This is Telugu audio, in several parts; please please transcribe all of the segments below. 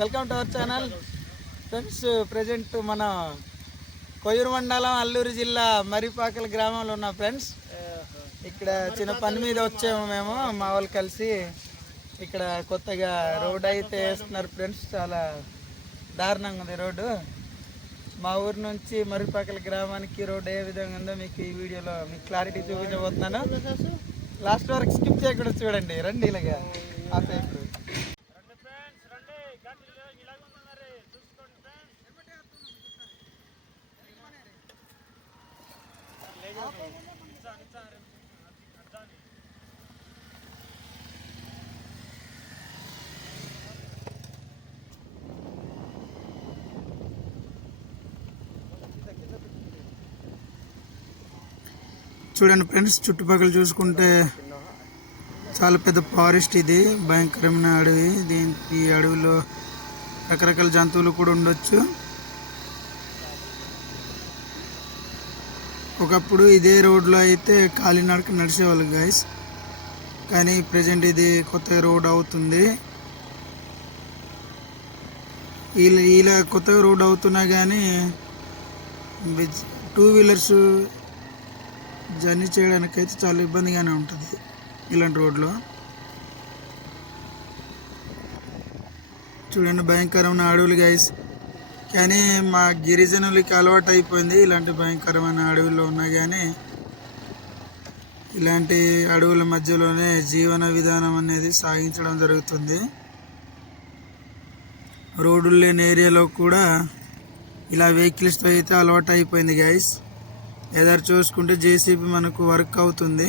Welcome to our channel friends present మన కొయ్యూరు మండలం అల్లూరు జిల్లా మరిపాకల గ్రామంలో ఉన్న ఫ్రెండ్స్ ఇక్కడ చిన్న పని మీద వచ్చాము మేము మా వాళ్ళు కలిసి ఇక్కడ కొత్తగా రోడ్ అయితే వేస్తున్నారు ఫ్రెండ్స్ చాలా దారుణంగా ఉంది రోడ్డు. మా ఊరు నుంచి మరిపాకల గ్రామానికి రోడ్ ఏ విధంగా ఉందో మీకు ఈ వీడియోలో మీకు క్లారిటీ చూపించబోతున్నాను. లాస్ట్ వరకు స్కిప్ చేయకుండా చూడండి రండి ఇలాగా. ఆ సైడ్ చూడండి ఫ్రెండ్స్ చుట్టుపక్కల చూసుకుంటే చాలా పెద్ద ఫారెస్ట్ ఇది. భయంకరమైన అడవి. దీనికి అడవిలో రకరకాల జంతువులు కూడా ఉండొచ్చు. ఒకప్పుడు ఇదే రోడ్లో అయితే కాలినడక నడిచేవాళ్ళు గైస్ కానీ ప్రజెంట్ ఇది కొత్త రోడ్ అవుతుంది. ఇలా ఇలా కొత్తగా రోడ్ అవుతున్నా కానీ టూ వీలర్స్ జర్నీ చేయడానికి అయితే చాలా ఇబ్బందిగానే ఉంటుంది ఇలాంటి రోడ్లో. చూడండి భయంకరమైన అడవులు గైస్ కానీ మా గిరిజనులకి అలవాటు అయిపోయింది ఇలాంటి భయంకరమైన అడవుల్లో ఉన్నా కానీ ఇలాంటి అడవుల మధ్యలోనే జీవన విధానం అనేది సాగించడం జరుగుతుంది. రోడ్లు లేని ఏరియాలో కూడా ఇలా వెహికల్స్తో అయితే అలవాటు అయిపోయింది గైస్ ఎదరు చూసుకుంటే జేసీబీ మనకు వర్క్ అవుతుంది.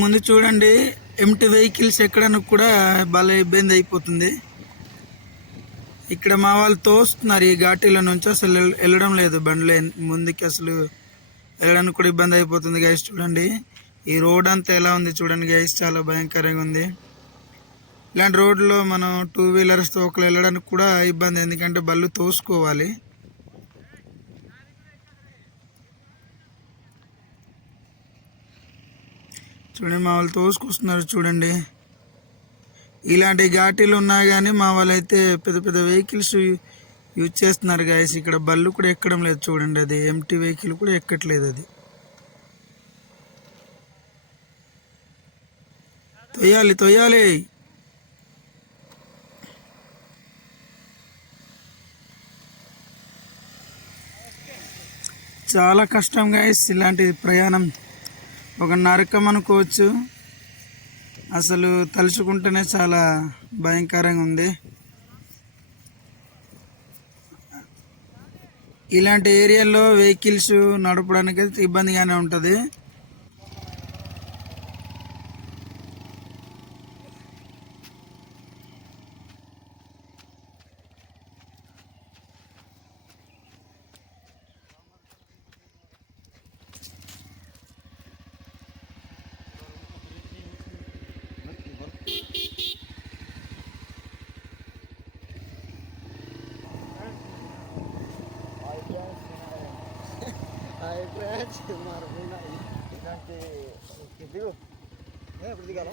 ముందు చూడండి ఎంటీ వెహికల్స్ ఎక్కడానికి కూడా భలే ఇబ్బంది అయిపోతుంది. ఇక్కడ మా వాళ్ళు తోస్తున్నారు ఈ ఘాటీల నుంచి అసలు వెళ్ళడం లేదు బండ్లే ముందుకి అసలు వెళ్ళడానికి కూడా ఇబ్బంది అయిపోతుంది గైస్ చూడండి. ఈ రోడ్ అంతా ఎలా ఉంది చూడండి గైస్ చాలా భయంకరంగా ఉంది. ఇలాంటి రోడ్లో మనం టూ వీలర్స్తో ఒకరు వెళ్ళడానికి కూడా ఇబ్బంది ఎందుకంటే బళ్ళు తోసుకోవాలి. చూడండి మా వాళ్ళు తోసుకొస్తున్నారు చూడండి. ఇలాంటి ఘాటీలు ఉన్నా కానీ మా వాళ్ళు అయితే పెద్ద పెద్ద వెహికల్స్ యూజ్ చేస్తున్నారు గాయస్ ఇక్కడ బళ్ళు కూడా ఎక్కడం లేదు చూడండి అది. ఎంటీ వెహికల్ కూడా ఎక్కట్లేదు అది. తొయ్యాలి తొయ్యాలి. చాలా కష్టం గాయస్ ఇలాంటి ప్రయాణం. ఒక నరకం అనుకోవచ్చు. అసలు తలుచుకుంటేనే చాలా భయంకరంగా ఉంది. ఇలాంటి ఏరియాల్లో వెహికల్స్ నడపడానికి అయితే ఇబ్బందిగానే ఉంటుంది. హాయ్ ఫ్రెండ్స్ మరి ఇలాంటి దిగు ఏ, ఇప్పుడు దిగాలా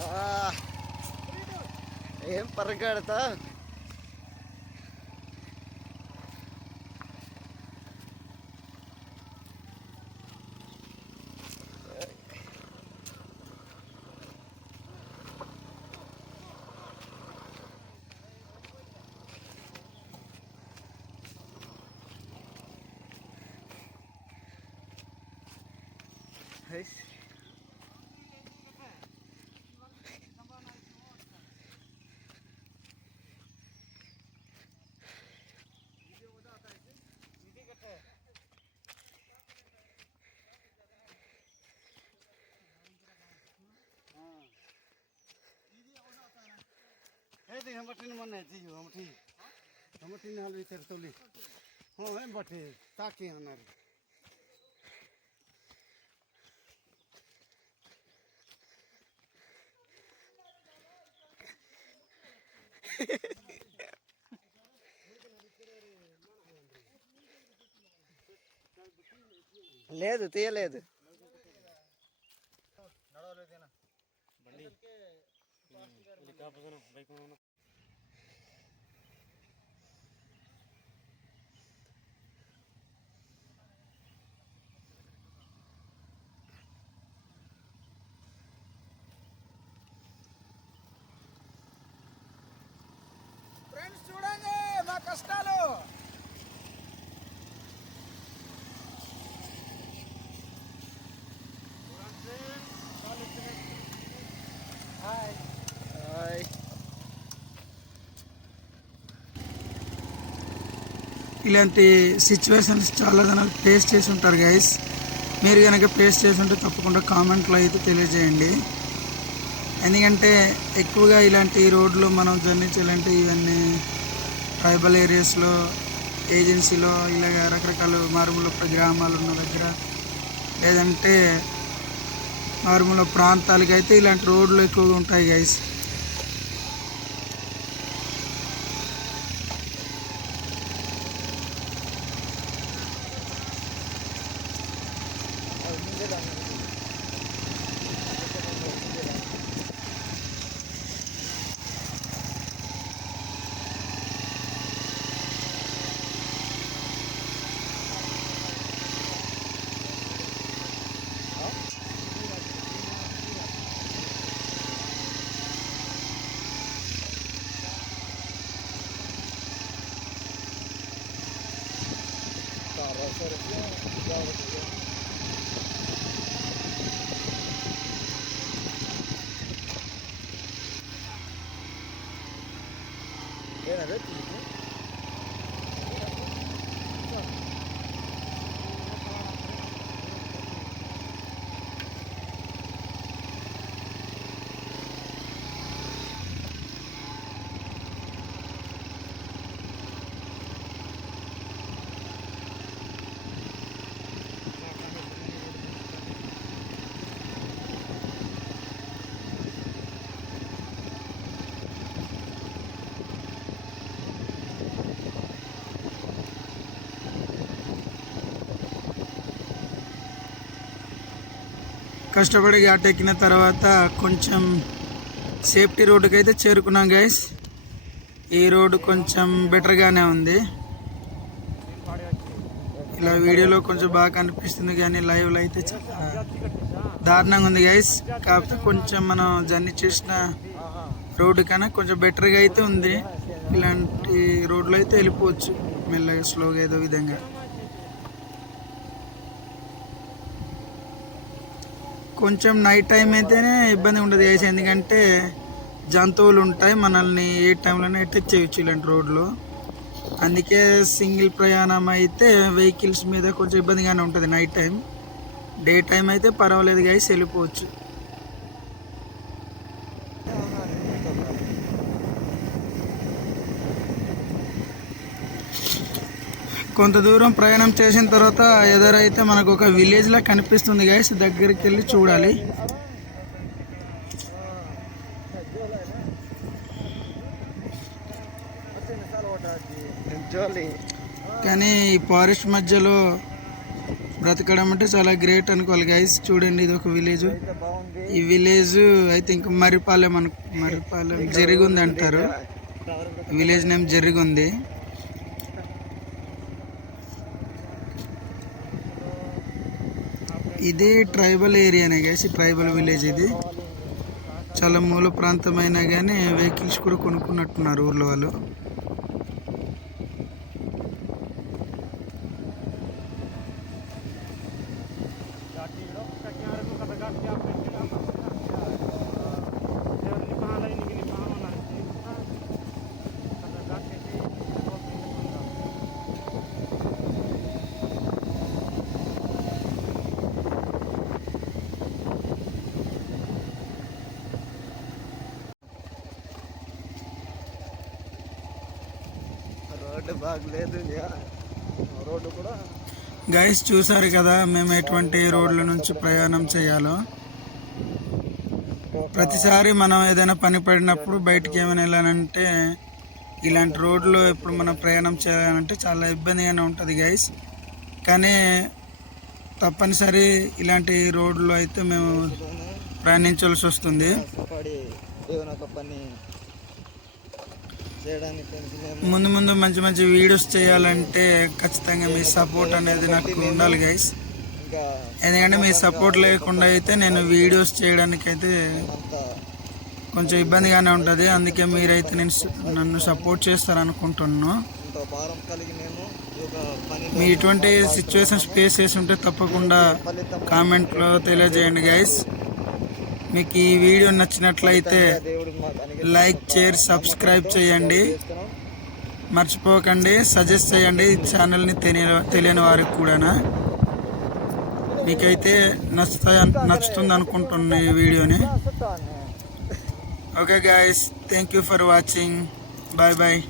ఆ, ఏం పరగాడతా హైస్. এই দেখ আমার ট্রেন মানে জি আমার ঠিক আমার ট্রেন হাল ভিতরে চলি లేదు తీయలేదు. నడవలేదేనా బండి. ఇది బైక్ మీద కష్టాలు. హాయ్. హాయ్. ఇలాంటి సిచ్యువేషన్స్ చాలా జనాలు ఫేస్ చేసి ఉంటారు గైస్ మీరు కనుక ఫేస్ చేసి ఉంటే తప్పకుండా కామెంట్లో అయితే తెలియజేయండి. ఎందుకంటే ఎక్కువగా ఇలాంటి రోడ్లు మనం జర్నీ చేయాలంటే ఇవన్నీ ట్రైబల్ ఏరియాస్లో ఏజెన్సీలో ఇలాగ రకరకాల మారుమూల గ్రామాలు ఉన్న దగ్గర లేదంటే మారుమూల ప్రాంతాలకైతే ఇలాంటి రోడ్లు ఎక్కువగా ఉంటాయి గైస్ Thank you. కష్టపడి ఘాట్ ఎక్కిన తర్వాత కొంచెం సేఫ్టీ రోడ్డుకి అయితే చేరుకున్నాం గైస్ ఈ రోడ్డు కొంచెం బెటర్గానే ఉంది. ఇలా వీడియోలో కొంచెం బాగా కనిపిస్తుంది కానీ లైవ్లో అయితే చాలా దారుణంగా ఉంది గైస్ కాకపోతే కొంచెం మనం జర్నీ చేసిన రోడ్డు కన్నా కొంచెం బెటర్గా అయితే ఉంది. ఇలాంటి రోడ్లో అయితే వెళ్ళిపోవచ్చు. మెల్లగా స్లోగా ఏదో విధంగా. కొంచెం నైట్ టైం అయితేనే ఇబ్బంది ఉండదు వేసి ఎందుకంటే జంతువులు ఉంటాయి మనల్ని ఏ టైంలోనే అటాక్ చేయొచ్చు ఇలాంటి రోడ్లు అందుకే సింగిల్ ప్రయాణం అయితే వెహికల్స్ మీద కొంచెం ఇబ్బందిగానే ఉంటుంది నైట్ టైం డే టైం అయితే పర్వాలేదు కానీ వెళ్ళిపోవచ్చు. కొంత దూరం ప్రయాణం చేసిన తర్వాత ఎదురైతే మనకు ఒక విలేజ్ లా కనిపిస్తుంది గైస్ దగ్గరికి వెళ్ళి చూడాలి. కానీ ఈ ఫారెస్ట్ మధ్యలో బ్రతకడం అంటే చాలా గ్రేట్ అనుకోవాలి గైస్ చూడండి ఇది ఒక విలేజ్ ఈ విలేజ్ అయితే ఇంకా మర్రిపాలెం అను మర్రిపాలెం జరిగుంది అంటారు విలేజ్ నేమ్ జరిగుంది. ఇది ట్రైబల్ ఏరియానే గైస్ ట్రైబల్ విలేజ్ ఇది. చాలా మూల ప్రాంతమైనా కానీ వెహికల్స్ కూడా కొనుక్కున్నట్టున్నారు ఊర్లో వాళ్ళు. బాగలేదు రోడ్డు కూడా గైస్ చూసారు కదా మేము ఎటువంటి రోడ్ల నుంచి ప్రయాణం చేయాలో. ప్రతిసారి మనం ఏదైనా పని పడినప్పుడు బయటికి ఏమైనా వెళ్ళాలంటే ఇలాంటి రోడ్లు ఇప్పుడు మనం ప్రయాణం చేయాలంటే చాలా ఇబ్బందిగానే ఉంటుంది గైస్ కానీ తప్పనిసరి ఇలాంటి రోడ్లు అయితే మేము ప్రయాణించాల్సి వస్తుంది. పని ముందు ముందు మంచి మంచి వీడియోస్ చేయాలంటే ఖచ్చితంగా మీ సపోర్ట్ అనేది నాకు ఉండాలి గైస్ ఎందుకంటే మీ సపోర్ట్ లేకుండా అయితే నేను వీడియోస్ చేయడానికి అయితే కొంచెం ఇబ్బందిగానే ఉంటుంది. అందుకే మీరైతే నేను నన్ను సపోర్ట్ చేస్తారనుకుంటున్నాను మీ ఇటువంటి సిచ్యువేషన్స్ ఫేస్ చేసి ఉంటే తప్పకుండా కామెంట్లో తెలియజేయండి గైస్ మీకు ఈ వీడియో నచ్చినట్లయితే లైక్ షేర్ సబ్స్క్రైబ్ చేయండి. మర్చిపోకండి. సజెస్ట్ చేయండి. ఈ ఛానల్ని తెలియని తెలియని వారికి కూడా మీకైతే నచ్చుతాయి నచ్చుతుంది అనుకుంటున్నాను ఈ వీడియోని. Okay guys thank you for watching bye bye